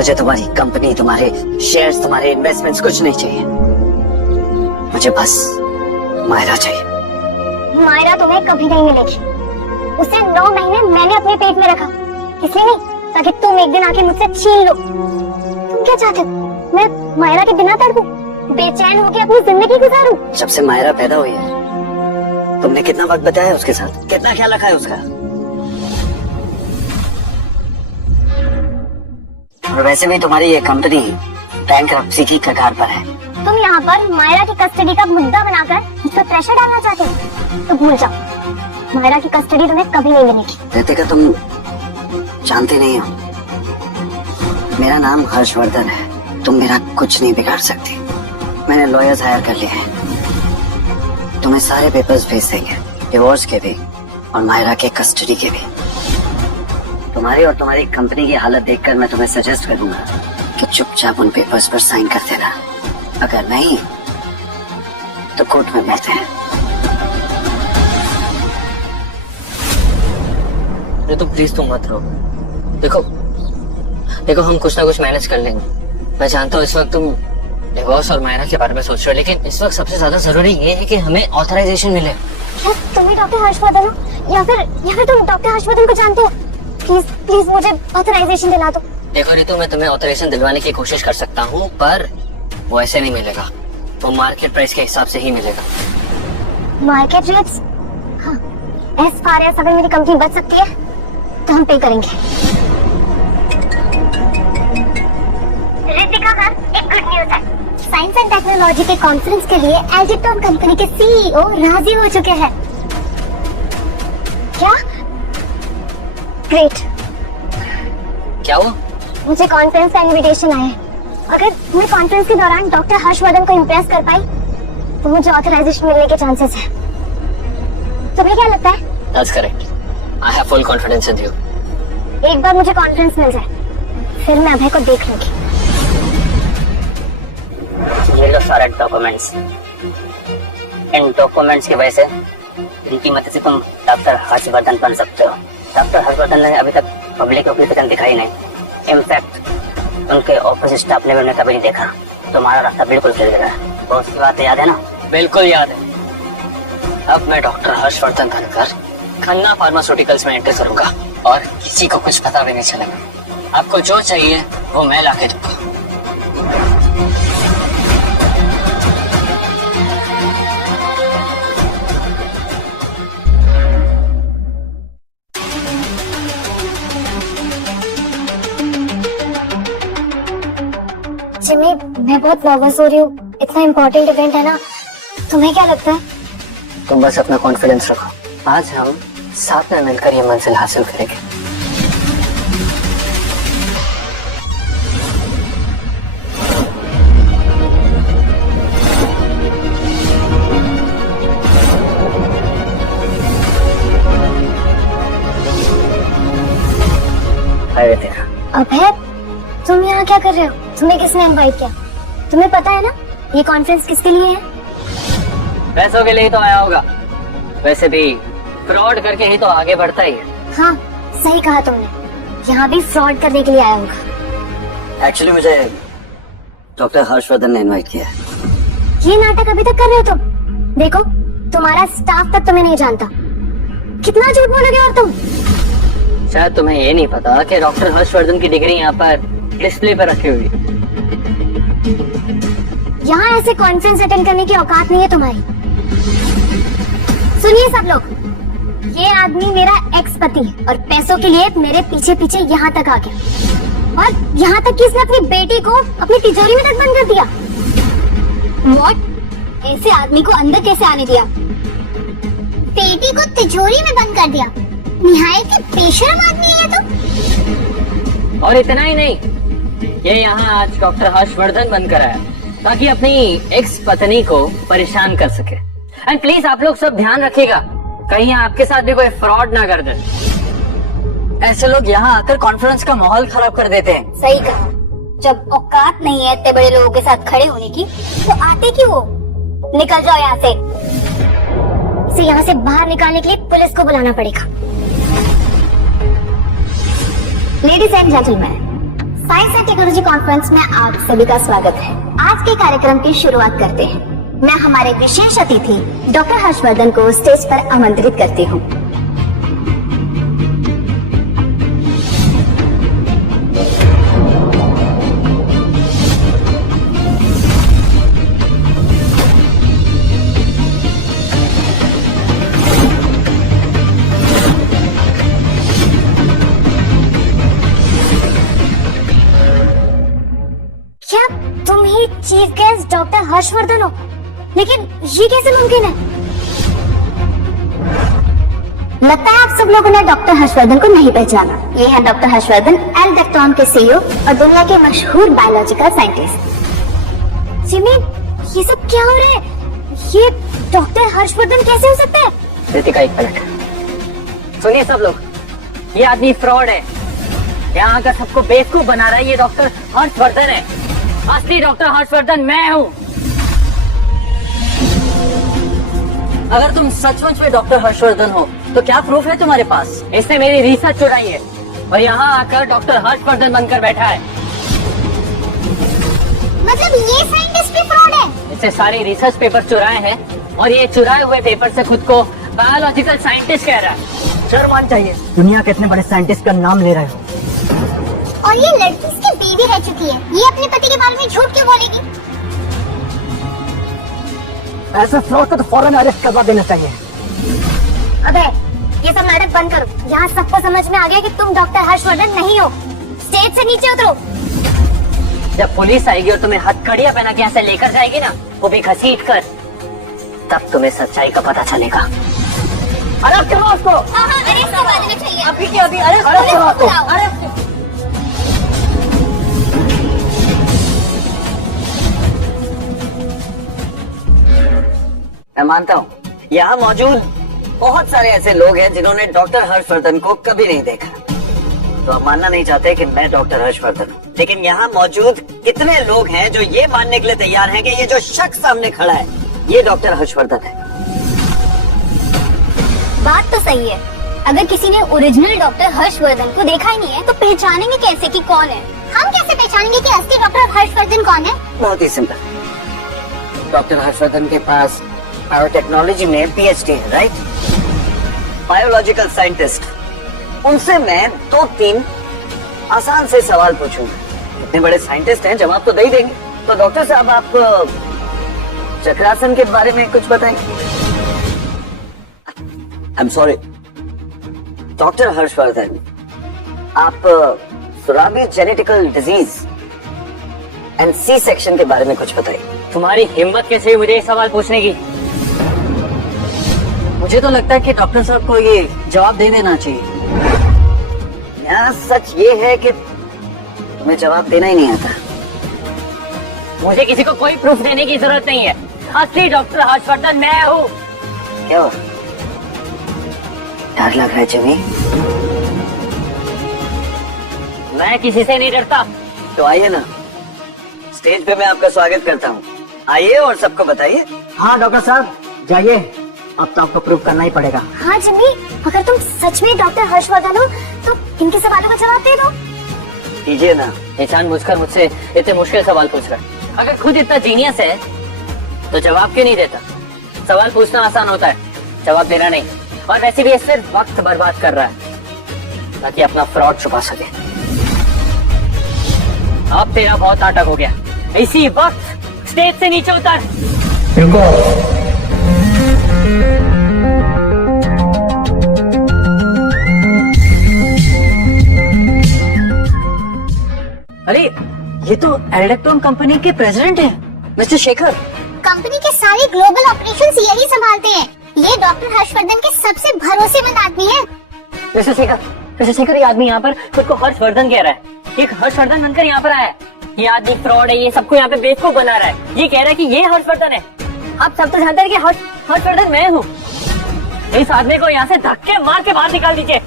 मुझे तुम्हारी कंपनी, तुम्हारे शेयर्स, तुम्हारे इन्वेस्टमेंट्स कुछ नहीं चाहिए। मुझे बस मायरा चाहिए। मायरा तुम्हें कभी नहीं मिलेगी। उसे 9 महीने मैंने अपने पेट में रखा, इसलिए नहीं ताकि तुम एक दिन आके मुझसे छीन लो। तुम क्या चाहते हो? मैं मायरा के बिना तड़पूं, बेचैन होकर अपनी जिंदगी गुजारूं? जब से मायरा पैदा हुई है तुमने कितना वक्त बिताया उसके साथ, कितना ख्याल रखा है उसका? और वैसे भी तुम्हारी ये कंपनी बैंकरप्सी की कगार पर है। तुम यहाँ पर मायरा की कस्टडी का मुद्दा बनाकर मुझ पर प्रेशर डालना चाहते हो? तो भूल जाओ, मायरा की कस्टडी तुम्हें कभी नहीं मिलेगी। रितिका, तुम जानते नहीं हो, मेरा नाम हर्षवर्धन है। तुम मेरा कुछ नहीं बिगाड़ सकती। मैंने लॉयर्स हायर कर लिए हैं। तुम्हें सारे पेपर्स भेज देंगे, डिवोर्स के भी और मायरा के कस्टडी के भी। तुम्हारी और तुम्हारी कंपनी की हालत देखकर मैं तुम्हें सजेस्ट करूंगा कि चुपचाप उन पेपर्स पर साइन कर देना। अगर नहीं तो कोर्ट में मिलते हैं। तो प्लीज तुम मत रो। देखो देखो, हम कुछ ना कुछ मैनेज कर लेंगे। मैं जानता हूँ इस वक्त तुम डिवोर्स और मायरा के बारे में सोच रहे हो, लेकिन इस वक्त सबसे ज्यादा जरूरी ये है कि हमें ऑथराइजेशन मिले। क्या तुम ही डॉक्टर हर्षवर्धन हो या फिर तुम डॉक्टर हर्षवर्धन को जानते हो? प्लीज प्लीज मुझे ऑथराइजेशन दिला दो। देखो रितु, मैं तुम्हें ऑथराइजेशन दिलवाने की कोशिश कर सकता हूँ, पर वो ऐसे नहीं मिलेगा। वो मार्केट प्राइस के हिसाब से ही मिलेगा। Market rates? हाँ, एज फार एज अगर मेरी कंपनी बच सकती है तो हम पे करेंगे। रितिका मैम, एक गुड न्यूज है। साइंस एंड टेक्नोलॉजी के कॉन्फ्रेंस के लिए एल्जिटॉन कंपनी के सीईओ राजी हो चुके हैं। क्या? ग्रेट। क्या हुआ? मुझे कॉन्फ्रेंस का इनविटेशन आया है। अगर मैं कॉन्फ्रेंस के दौरान डॉक्टर हर्षवर्धन को इम्प्रेस कर पाई तो मुझे ऑथराइजेशन मिलने के चांसेस है। तुम्हें क्या लगता है? That's correct. I have full confidence in you. एक बार मुझे कॉन्फ्रेंस मिल जाए फिर मैं अभय को देख लूंगी। ये लो सारे डॉक्यूमेंट्स। इन डॉक्यूमेंट्स की वजह से, इनकी मदद से तुम डॉक्टर हर्षवर्धन बन सकते हो। डॉक्टर हर्षवर्धन ने अभी तक पब्लिक को अपनी दिखाई नहीं। इनफैक्ट उनके ऑफिस स्टाफ ने भी उन्हें कभी नहीं देखा। तुम्हारा रास्ता बिल्कुल खुल गया है। बॉस की बात याद है ना? बिल्कुल याद है। अब मैं डॉक्टर हर्षवर्धन बनकर खन्ना फार्मास्यूटिकल्स में एंटर करूंगा और किसी को कुछ पता भी नहीं चलेगा। आपको जो चाहिए वो मैं लाके दूंगा। जिमी, मैं बहुत नर्वस हो रही हूँ। इतना इम्पोर्टेंट इवेंट है ना। तुम्हें क्या लगता है? तुम बस अपना कॉन्फिडेंस रखो। आज हम साथ में मिलकर ये मंजिल हासिल करेंगे। हाय तेरा। अभय, तुम यहाँ क्या कर रहे हो? तुम्हें किसने इनवाइट किया? तुम्हें पता है ना ये कॉन्फ्रेंस किसके लिए है? पैसों के लिए ही तो आया होगा। वैसे भी फ्रॉड करके ही तो आगे बढ़ता ही है। हाँ, सही कहा तुमने। यहाँ भी फ्रॉड करने के लिए आया होगा। एक्चुअली मुझे डॉक्टर हर्षवर्धन ने इनवाइट किया है। ये नाटक अभी तक कर रहे हो तुम? देखो, तुम्हारा स्टाफ तक तुम्हें नहीं जानता। कितना झूठ बोलोगे और तुम? शायद तुम्हें ये नहीं पता कि डॉक्टर हर्षवर्धन की डिग्री यहाँ पर डिस्प्ले पर रखी हुई। यहाँ ऐसे कॉन्फ्रेंस अटेंड करने की औकात नहीं है तुम्हारी। सुनिए सब लोग, ये आदमी मेरा एक्स पति है और पैसों के लिए मेरे पीछे पीछे यहाँ तक आ गया और यहाँ तक कि इसने अपनी बेटी को अपनी तिजोरी में तक बंद कर दिया। What? ऐसे आदमी को अंदर कैसे आने दिया? बेटी को तिजोरी में बंद कर दिया। निहायत ही बेशर्म आदमी है तो। और इतना ही नहीं, ये यहाँ आज डॉक्टर हर्षवर्धन बनकर आया ताकि अपनी एक्स पत्नी को परेशान कर सके। एंड प्लीज आप लोग सब ध्यान रखिएगा, कहीं आपके साथ भी कोई फ्रॉड ना कर दे। ऐसे लोग यहाँ आकर कॉन्फ्रेंस का माहौल खराब कर देते हैं। सही कहा। जब औकात नहीं है इतने बड़े लोगों के साथ खड़े होने की तो आते क्यों हो? निकल जाओ यहाँ से। इसे यहाँ से बाहर निकालने के लिए पुलिस को बुलाना पड़ेगा। Ladies and gentleman, science and technology conference में आप सभी का स्वागत है। आज के कार्यक्रम की शुरुआत करते हैं। मैं हमारे विशेष अतिथि डॉक्टर हर्षवर्धन को स्टेज पर आमंत्रित करती हूँ। क्या तुम ही चीफ गेस्ट डॉक्टर हर्षवर्धन हो? लेकिन ये कैसे मुमकिन है? लगता है आप सब लोगों ने डॉक्टर हर्षवर्धन को नहीं पहचाना। ये है डॉक्टर हर्षवर्धन, एल्डेक्ट्रॉन के सीईओ और दुनिया के मशहूर बायोलॉजिकल साइंटिस्ट। जिमी, ये सब क्या हो रहा है? ये डॉक्टर हर्षवर्धन कैसे हो सकता है? रितिका, एक मिनट सुनिए सब लोग, ये आदमी फ्रॉड है। यहाँ आकर सबको बेवकूफ बना रहा है। ये डॉक्टर हर्षवर्धन है, असली डॉक्टर हर्षवर्धन मैं हूँ। अगर तुम सचमुच में डॉक्टर हर्षवर्धन हो तो क्या प्रूफ है तुम्हारे पास? इसने मेरी रिसर्च चुराई है और यहाँ आकर डॉक्टर हर्षवर्धन बनकर बैठा है। मतलब ये साइंटिस्ट भी फ्रॉड है? इससे सारे रिसर्च पेपर चुराए हैं और ये चुराए हुए पेपर से खुद को बायोलॉजिकल साइंटिस्ट कह रहा है। शर्म चाहिए, दुनिया के इतने बड़े साइंटिस्ट का नाम ले रहे हो। और ये लड़की इसकी बीवी रह चुकी है, ये अपने पति के बारे में झूठ क्यों बोलेगी? ऐसे फ्रॉड को तो फौरन अरेस्ट करवा देना चाहिए। अबे, ये सब नाटक बंद करो। यहाँ सबको समझ में आ गया कि तुम डॉक्टर हर्षवर्धन नहीं हो। स्टेज से नीचे उतरो। जब पुलिस आएगी और तुम्हें हथकड़ियां पहना के यहाँ से लेकर जाएगी ना, वो भी घसीट कर, तब तुम्हें सच्चाई का पता चलेगा। अरेस्ट करो उसको। अरेस्ट करवा देना चाहिए। अभी के अभी अरेस्ट करो उसको। अरेस्ट। मैं मानता हूँ यहाँ मौजूद बहुत सारे ऐसे लोग हैं जिन्होंने डॉक्टर हर्षवर्धन को कभी नहीं देखा, तो आप मानना नहीं चाहते कि मैं डॉक्टर हर्षवर्धन हूँ। लेकिन यहाँ मौजूद कितने लोग हैं जो ये मानने के लिए तैयार हैं कि ये जो शख्स सामने खड़ा है ये डॉक्टर हर्षवर्धन है? बात तो सही है। अगर किसी ने ओरिजिनल डॉक्टर हर्षवर्धन को देखा ही नहीं है तो पहचानेंगे कैसे कि कौन है? हम कैसे पहचानेंगे कि असली डॉक्टर हर्षवर्धन कौन है? बहुत ही सिंपल। डॉक्टर हर्षवर्धन के पास बायोटेक्नोलॉजी में पीएचडी है, राइट? Biological scientist. उनसे मैं 2-3 आसान से सवाल पूछूंगा। इतने बड़े साइंटिस्ट हैं, जवाब तो दे ही देंगे। तो डॉक्टर साहब, आप चक्रासन के बारे में कुछ बताएंगे? I am sorry doctor Harshvardhan, आप सुराबी genetical disease and C section के बारे में कुछ बताइए। तुम्हारी हिम्मत कैसे हुई मुझे ये सवाल पूछने की? मुझे तो लगता है कि डॉक्टर साहब को ये जवाब दे देना चाहिए। यहाँ सच ये है कि तुम्हें जवाब देना ही नहीं आता। मुझे किसी को कोई प्रूफ देने की जरूरत नहीं है। असली डॉक्टर हर्षवर्धन मैं हूँ। क्या हुआ? डर लग रहा है जिमी? मैं किसी से नहीं डरता। तो आइए ना, स्टेज पे मैं आपका स्वागत करता हूँ। आइए और सबको बताइए। हाँ डॉक्टर साहब, जाइए, अब तो आपको प्रूव करना ही पड़ेगा। हाँ जिमी, अगर तुम सच में डॉक्टर हर्षवर्धन हो तो इनके सवालों का जवाब दे दो। दीजिए ना। ये जानबूझकर मुझसे इतने मुश्किल सवाल पूछ रहा है। अगर खुद इतना जीनियस है तो जवाब क्यों नहीं देता? सवाल पूछना आसान होता है, जवाब देना नहीं। और वैसे भी ये सिर्फ वक्त बर्बाद कर रहा है ताकि अपना फ्रॉड छुपा सके। अब तेरा बहुत नाटक हो गया। इसी वक्त स्टेज से नीचे उतर। रुको। अरे, ये तो एल्डेक्ट्रॉन कंपनी के प्रेसिडेंट हैं, मिस्टर शेखर। कंपनी के सारे ग्लोबल ऑपरेशंस यही संभालते हैं। ये डॉक्टर हर्षवर्धन के सबसे भरोसेमंद आदमी है। मिस्टर शेखर, ये आदमी यहाँ पर खुद को हर्षवर्धन कह रहा है। ये हर्षवर्धन बनकर यहाँ पर आया है। ये आदमी फ्रॉड है, ये सबको यहाँ पे बेवकूफ बना रहा है। ये कह रहा है कि ये हर्षवर्धन है। आप सब तो जानते हैं कि हर्षवर्धन मैं हूँ। इस आदमी को यहाँ से धक्के मार के बाहर निकाल दीजिए।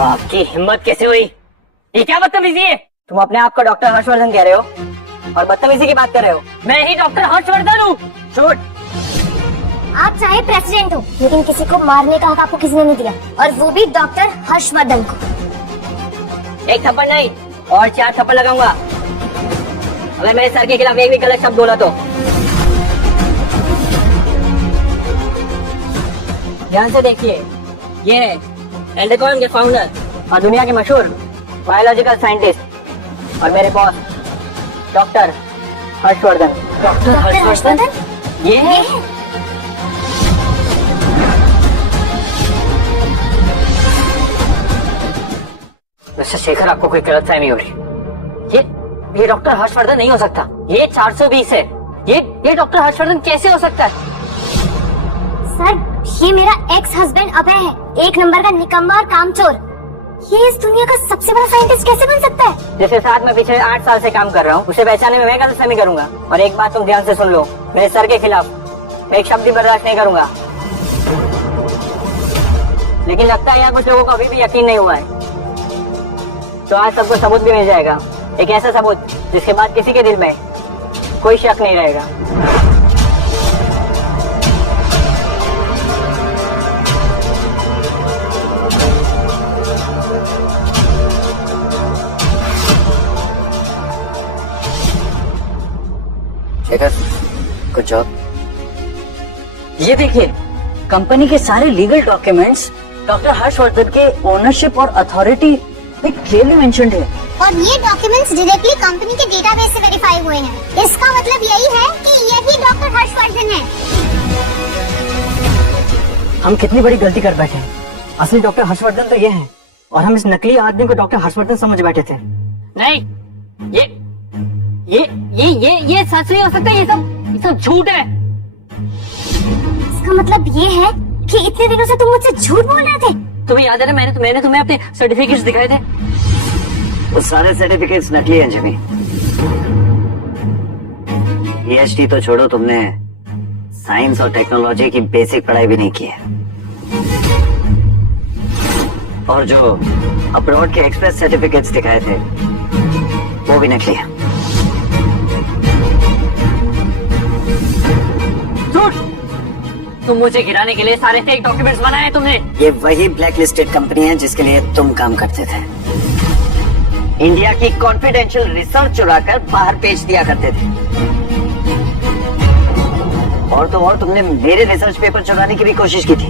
आपकी हिम्मत कैसे हुई? ये क्या बदतमीजी है? तुम अपने आप को डॉक्टर हर्षवर्धन कह रहे हो और बदतमीजी की बात कर रहे हो। मैं ही डॉक्टर हर्षवर्धन हूँ। झूठ। आप चाहे प्रेसिडेंट हो, लेकिन किसी को मारने का हक आपको किसी ने नहीं दिया, और वो भी डॉक्टर हर्षवर्धन को। एक थप्पड़ नहीं और 4 थप्पड़ लगाऊंगा अगर मेरे सर के खिलाफ एक भी गलत शब्द बोला तो। ध्यान से देखिए, ये है एल्डेकॉन के फाउंडर और दुनिया के मशहूर बायोलॉजिकल साइंटिस्ट और मेरे boss doctor Harshvardhan. Doctor Harshvardhan? ये है मिस्टर शेखर, आपको कोई गलतफहमी हो रही। ये डॉक्टर हर्षवर्धन नहीं हो सकता। ये 420 है। ये डॉक्टर हर्षवर्धन कैसे हो सकता है? सर, ये मेरा एक्स हस्बैंड अभय है, 1 नंबर का निकम्मा और कामचोर। ये इस दुनिया का सबसे बड़ा साइंटिस्ट कैसे बन सकता है? जिसके साथ मैं पिछले 8 साल से काम कर रहा हूँ, उसे पहचाने में मैं गलतफहमी करूंगा। और एक बात तुम ध्यान से सुन लो, मेरे सर के खिलाफ एक शब्द भी बर्दाश्त नहीं करूंगा। लेकिन लगता है यहाँ कुछ लोगों को अभी भी यकीन नहीं हुआ है, तो आज सबको सबूत भी मिल जाएगा। एक ऐसा सबूत जिसके बाद किसी के दिल में कोई शक नहीं रहेगा। Shekhar, good job. ये देखिए, कंपनी के सारे लीगल डॉक्यूमेंट्स डॉक्टर हर्षवर्धन के ओनरशिप और अथॉरिटी में क्लियरली मेंशन्ड है। और ये डॉक्यूमेंट्स डायरेक्टली कंपनी के डेटाबेस से वेरीफाई हुए हैं। इसका मतलब यही है कि यही डॉक्टर हर्षवर्धन है। हम कितनी बड़ी गलती कर बैठे हैं। असली डॉक्टर हर्षवर्धन तो ये है, और हम इस नकली आदमी को डॉक्टर हर्षवर्धन समझ बैठे थे। नहीं, ये सच नहीं हो सकता। ये सब झूठ है। इसका मतलब ये है कि इतने दिनों से तुम मुझसे झूठ बोल रहे थे। तुम्हें याद है ना, मैंने तुम्हें अपने सर्टिफिकेट्स दिखाए थे। वो सारे सर्टिफिकेट्स नकली हैं जिमी। पीएचडी तो छोड़ो, तुमने साइंस और टेक्नोलॉजी की बेसिक पढ़ाई भी नहीं की है। और जो अब्रॉड के एक्सप्रेस सर्टिफिकेट्स दिखाए थे वो भी नकली है। तुम मुझे गिराने के लिए सारे फेक डॉक्यूमेंट्स बनाए तुमने। ये वही ब्लैक लिस्टेड कंपनी है जिसके लिए तुम काम करते थे। इंडिया की कॉन्फिडेंशियल रिसर्च चुराकर बाहर बेच दिया करते थे। और तो और तुमने मेरे रिसर्च पेपर चुराने की भी कोशिश की थी।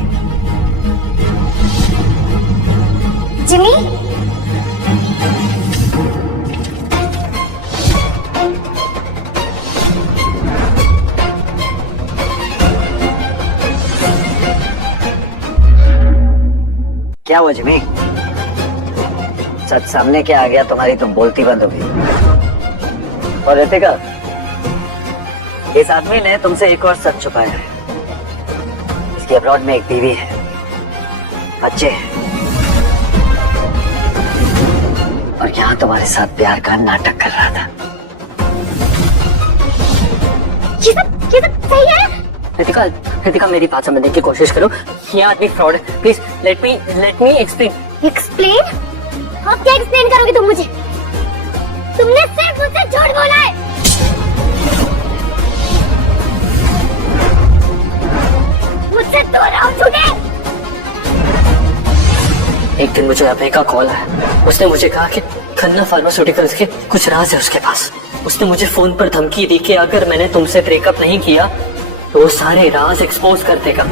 जिमी, क्या हुआ जिमी? सच सामने क्या आ गया तुम्हारी? तुम बोलती बंद हो गई। और रितिका, इस आदमी ने तुमसे एक और सच छुपाया है। इसकी अब्रॉड में एक बीवी है, बच्चे हैं, और यहाँ तुम्हारे साथ प्यार का नाटक कर रहा था। ये सब सही है? रितिका, मेरी बात समझने की कोशिश करो। ये आदमी फ्रॉड है। Please let me explain. Explain? अब क्या एक्सप्लेन करोगे तुम मुझे? तुमने सिर्फ मुझसे झूठ बोला है। मुझसे दूर रहो झूठे। एक दिन मुझे अभय का कॉल आया। उसने मुझे कहा कि खन्ना फार्मास्यूटिकल्स के कुछ राज है उसके पास। उसने मुझे फोन पर धमकी दी कि अगर मैंने तुमसे ब्रेकअप नहीं किया तो वो सारे राज एक्सपोज कर देगा।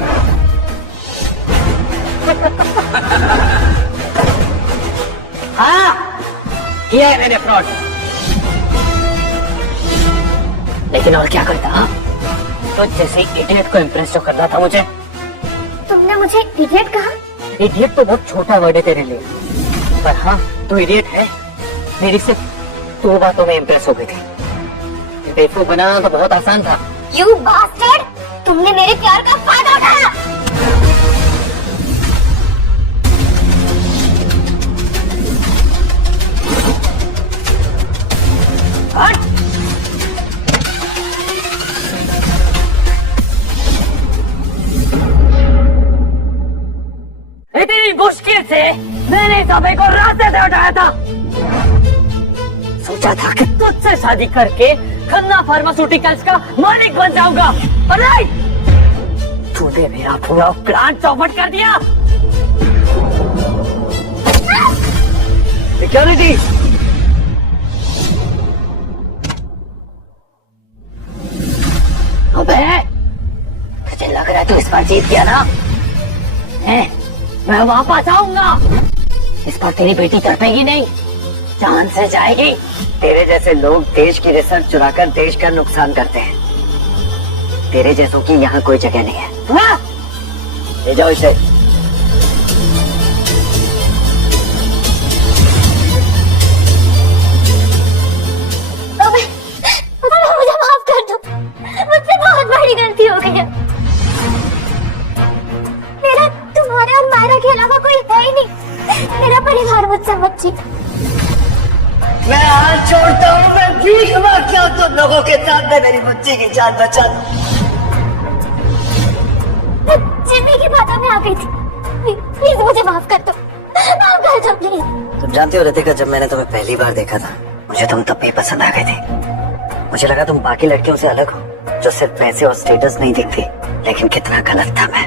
हाँ, किया है मैंने फ्रॉड। लेकिन और क्या करता? हाँ, तो जैसे इडियट को इम्प्रेस जो करना था मुझे। तुमने मुझे इडियट कहा? इडियट तो बहुत छोटा वर्ड है तेरे लिए, पर हाँ तू इडियट है। मेरी सिर्फ 2 बातों में इम्प्रेस हो गई थी। बेवकूफ बनाना तो बहुत आसान था। You bastard! तुमने मेरे प्यार का फायदा उठाया। इतनी मुश्किल से मैंने इस अभय को रास्ते से उठाया था। सोचा था कि तुझसे शादी करके खन्ना फार्मास्यूटिकल्स का मालिक बन जाऊंगा। और नहीं, तूने मेरा पूरा प्लान चौपट कर दिया। सिक्योरिटी, अबे तुझे लग रहा है तू इस बार जीत गया ना? मैं वापस आऊंगा। इस बार तेरी बेटी तड़पेगी नहीं, जान से जाएगी। तेरे जैसे लोग देश की रिसर्च चुराकर देश का नुकसान करते हैं। तेरे जैसों की यहाँ कोई जगह नहीं है। हाँ? ले जाओ इसे। मुझे माफ कर दो, मुझसे बहुत बड़ी गलती हो गई है। मेरा तुम्हारे और मायरा के अलावा कोई है ही नहीं। मेरा परिवार मुझसे मत जीत। मैं हाथ छोड़ता हूँ, मैं भीख मांगता हूँ तुम लोगों के साथ में मेरी बच्ची की जान बचा दो। जिम्मी की बातों में आ गई थी। प्लीज मुझे माफ कर दो, माफ कर दो प्लीज। तुम जानती हो रितिका, जब मैंने तुम्हें पहली बार देखा था मुझे तुम तब भी पसंद आ गई थी। मुझे लगा तुम बाकी लड़कियों से अलग हो जो सिर्फ पैसे और स्टेटस नहीं दिखती। लेकिन कितना गलत था मैं।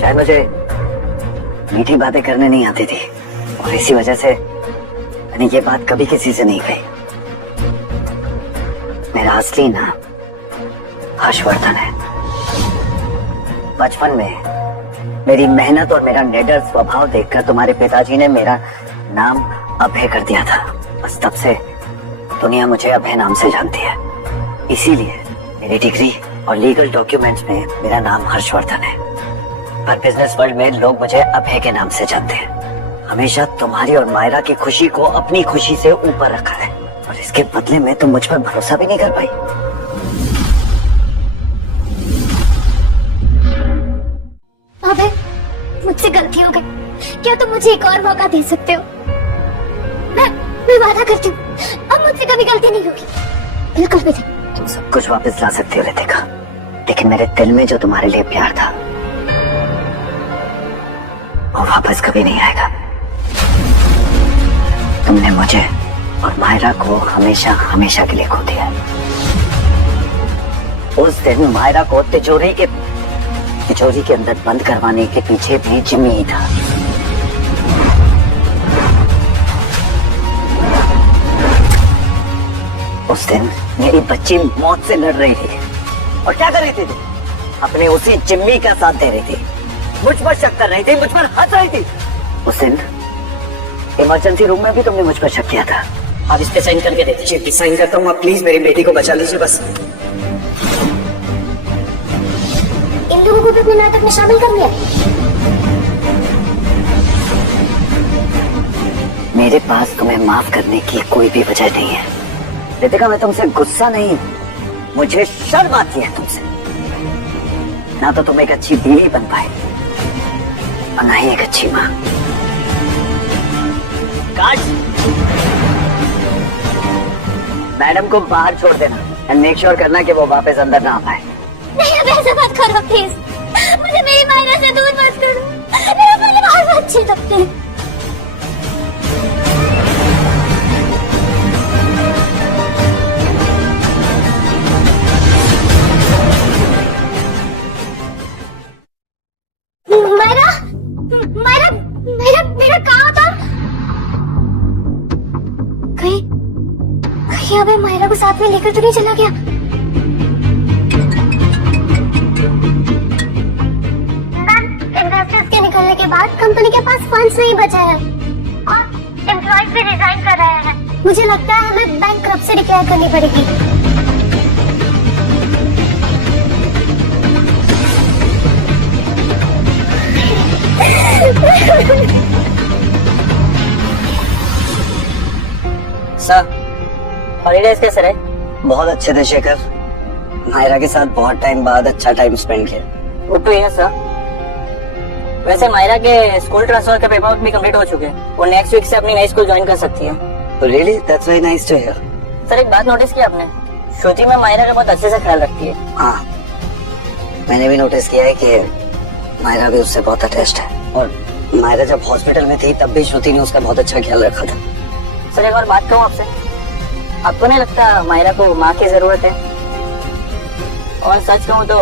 शायद मुझे मीठी बातें करने नहीं आती थी और इसी वजह से मैंने ये बात कभी किसी से नहीं कही। मेरा असली नाम हर्षवर्धन है। बचपन में मेरी मेहनत और मेरा निडर स्वभाव देखकर तुम्हारे पिताजी ने मेरा नाम अभय कर दिया था। बस तब से दुनिया मुझे अभय नाम से जानती है। इसीलिए मेरी डिग्री और लीगल डॉक्यूमेंट्स में मेरा नाम हर्षवर्धन है, पर बिजनेस वर्ल्ड में लोग मुझे अभय के नाम से जानते हैं। हमेशा तुम्हारी और मायरा की खुशी को अपनी खुशी से ऊपर रखा है और इसके बदले में तुम मुझ पर भरोसा भी नहीं कर पाई। अबे मुझसे गलती हो गई, क्या तुम मुझे एक और मौका दे सकते हो? मैं वादा करती हूँ अब मुझसे कभी गलती नहीं होगी, बिल्कुल भी नहीं। तुम सब कुछ वापस ला सकती हो रितिका, लेकिन मेरे दिल में जो तुम्हारे लिए प्यार था वो वापस कभी नहीं आएगा। तुमने मुझे और मायरा को हमेशा हमेशा के लिए खो दिया। उस दिन मायरा को तिजोरी के अंदर बंद करवाने के पीछे भी जिम्मी ही था। उस दिन मेरी बच्ची मौत से लड़ रही थी और क्या कर रही थी? अपने उसी जिम्मी का साथ दे रही थी, मुझ पर शक कर रही थी, मुझ पर हंस रही थी। उस दिन इमरजेंसी रूम में भी तुमने मुझ पर शक किया था। आप इस पे साइन करके दे दीजिए। साइन करता हूँ, आप प्लीज मेरी बेटी को बचा लीजिए बस। इन लोगों को भी अपने नाटक में शामिल कर लिया। मेरे पास तुम्हें माफ करने की कोई भी वजह नहीं है रितिका। मैं तुमसे गुस्सा नहीं, मुझे शर्म आती है तुमसे। ना तो तुम एक अच्छी बीवी बन पाए और ना ही एक अच्छी माँ। मैडम को बाहर छोड़ देना एंड मेक श्योर करना कि वो वापस अंदर ना आ पाए। नहीं अब ऐसा मत करो प्लीज, मुझे मेरी मायरा से दूर मत करो। मेरा परिवार अच्छे लगते हैं। मायरा, मायरा, मेरा कहाँ था? कहीं अबे मायरा को साथ में लेकर तो नहीं चला गया? इन्वेस्टर्स के निकलने के बाद कंपनी के पास फंड्स नहीं बचा है और एम्प्लॉयज भी रिजाइन कर रहे हैं। मुझे लगता है हमें बैंकरप्सी डिक्लेयर करनी पड़ेगी। सर, हॉलीडेज कैसे रहे? बहुत अच्छे थे शेखर। मायरा के साथ बहुत टाइम बाद अच्छा टाइम स्पेंड किया। Good to hear sir. वैसे मायरा के स्कूल ट्रांसफर के पेपर भी कंप्लीट हो चुके हैं। वो नेक्स्ट वीक से अपनी नई स्कूल ज्वाइन कर सकती है। Really that's very nice to hear. Sir एक बात नोटिस की आपने, श्रुति में मायरा का बहुत अच्छे से ख्याल रखती है। हाँ, मैंने भी नोटिस किया है कि मायरा भी उससे बहुत अटैच्ड है और मायरा जब हॉस्पिटल में थी तब भी श्रुति ने उसका बहुत अच्छा ख्याल रखा था। सर एक और बात कहूँ आपसे, आपको नहीं लगता मायरा को माँ की जरूरत है? और सच कहूँ तो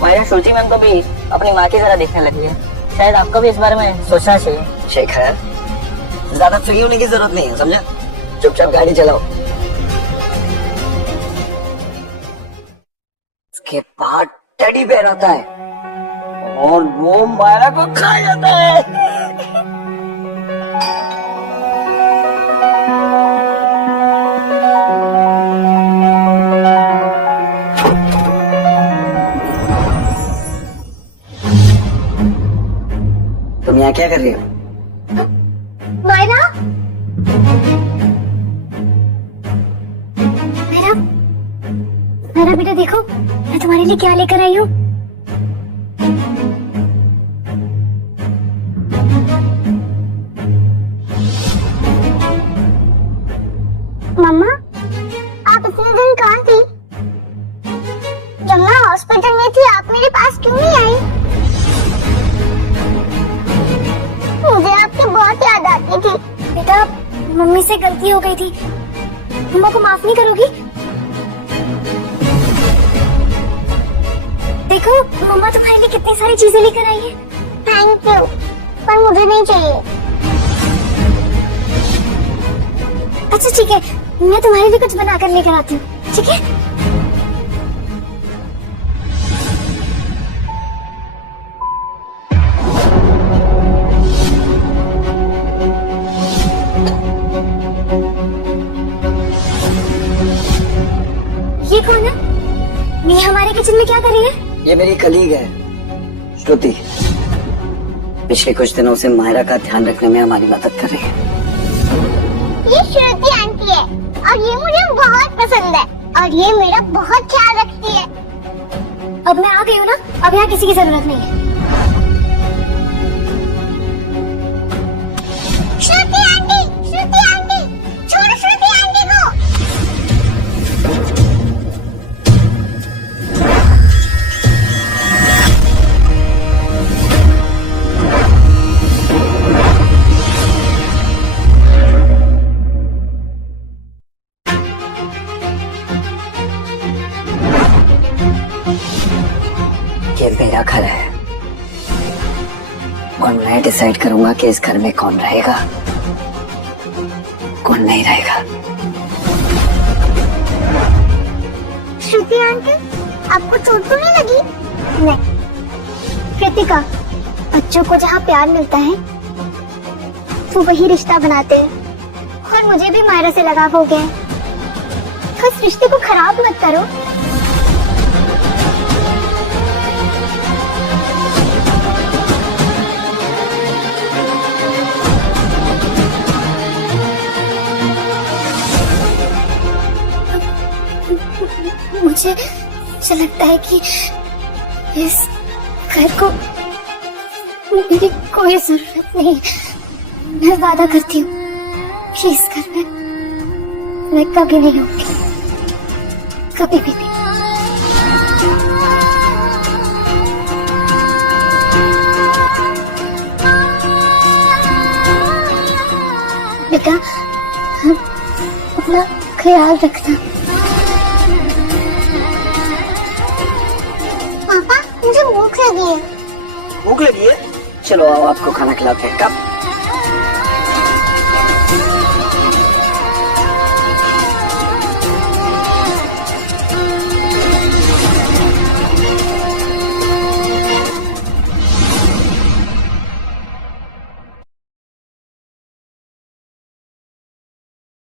मायरा श्रुति मैम को भी अपनी माँ की तरह देखने लगी है। शायद आपको भी इस बारे में सोचना चाहिए। शेखर, ज्यादा फ्री होने की जरूरत नहीं है, समझा? चुपचाप गाड़ी चलाओ। इसके बाद टेडी बेयर आता है और वो मायरा को खा जाता है। तुम यहाँ क्या कर रही हो? मायरा, मायरा, मायरा बेटा देखो, मैं तुम्हारे लिए क्या लेकर आई हूँ। मम्मा, आप इतने दिन कहाँ थी? जब मैं हॉस्पिटल में थी आप मेरे पास क्यों नहीं आई? मुझे आपकी बहुत याद आती थी। बेटा, मम्मी से गलती हो गई थी, मम्मा को माफ नहीं करोगी? देखो मम्मा तुम्हारे लिए कितनी सारी चीजें लेकर आई है। थैंक यू, पर मुझे नहीं चाहिए। अच्छा ठीक है, मैं तुम्हारे लिए कुछ बना कर लेकर आती हूँ, ठीक है? ये कौन है? ये हमारे किचन में क्या कर रही है? ये मेरी कलीग है, श्रुति। पिछले कुछ दिनों से मायरा का ध्यान रखने में हमारी मदद कर रही है। ये श्रुति आंटी है और ये मुझे बहुत पसंद है और ये मेरा बहुत ख्याल रखती है। अब मैं आ गई हूँ ना, अब यहाँ किसी की जरूरत नहीं है। श्रुति आंटी, छोड़ो श्रुति आंटी को। ये मेरा घर है और मैं डिसाइड करूंगा कि इस घर में कौन रहेगा, कौन नहीं रहेगा। श्रुति आंटी, आपको चोट तो नहीं लगी? नहीं। कृतिका, बच्चों को जहाँ प्यार मिलता है तो वही रिश्ता बनाते हैं और मुझे भी मायरा से लगाव हो गया है, तो इस रिश्ते को खराब मत करो। मुझे लगता है कि इस घर को मेरी कोई जरूरत नहीं। मैं वादा करती हूँ कि इस घर में मैं कभी नहीं होंगी, कभी भी नहीं। बेटा, अपना ख्याल रखना। पापा, मुझे भूख लगी है। भूख लगी है? चलो आओ, आपको खाना खिलाते हैं। कब?